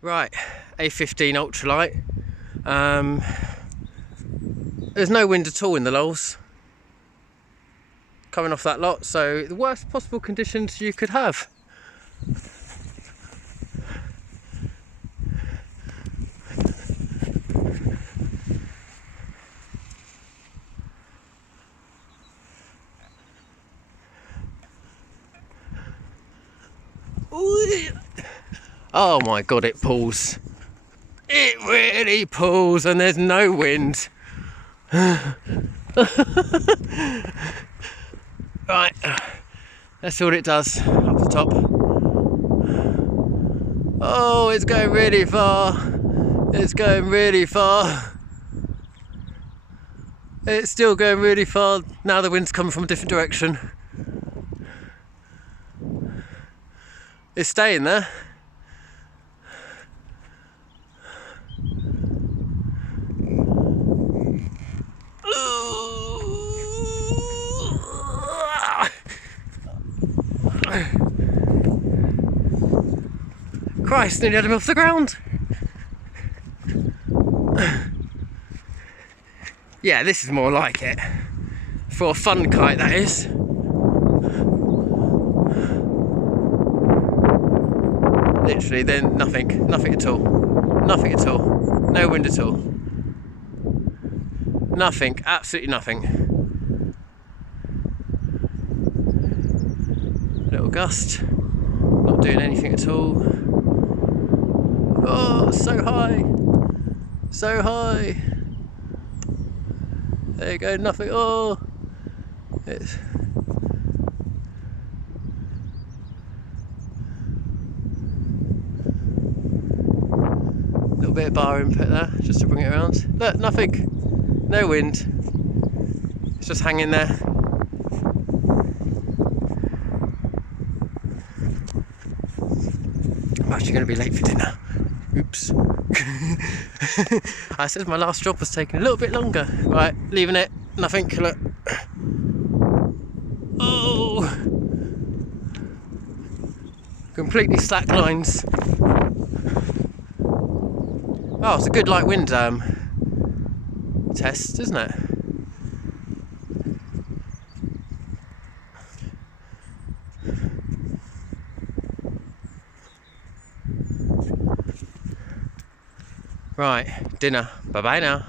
Right, A15 ultralight. There's no wind at all in the lols coming off that lot, so the worst possible conditions you could have. Oh my god, it pulls. It really pulls, and there's no wind. Right, let's see what it does up the top. Oh, it's going really far. It's going really far. It's still going really far. Now the wind's coming from a different direction. It's staying there. Christ, nearly had him off the ground. Yeah, this is more like it. For a fun kite, that is. Literally, then nothing at all. Nothing at all. No wind at all. Nothing, absolutely nothing. Little gust. Not doing anything at all. Oh, so high. So high. There you go, nothing. Oh, it's a little bit of bar input there, just to bring it around. Look, nothing. No wind. It's just hanging there. I'm actually going to be late for dinner. Oops. I said my last job was taking a little bit longer. Right, leaving it. Nothing. Look. Oh! Completely slack lines. Oh, it's a good light wind test, isn't it? Right, dinner. Bye bye now.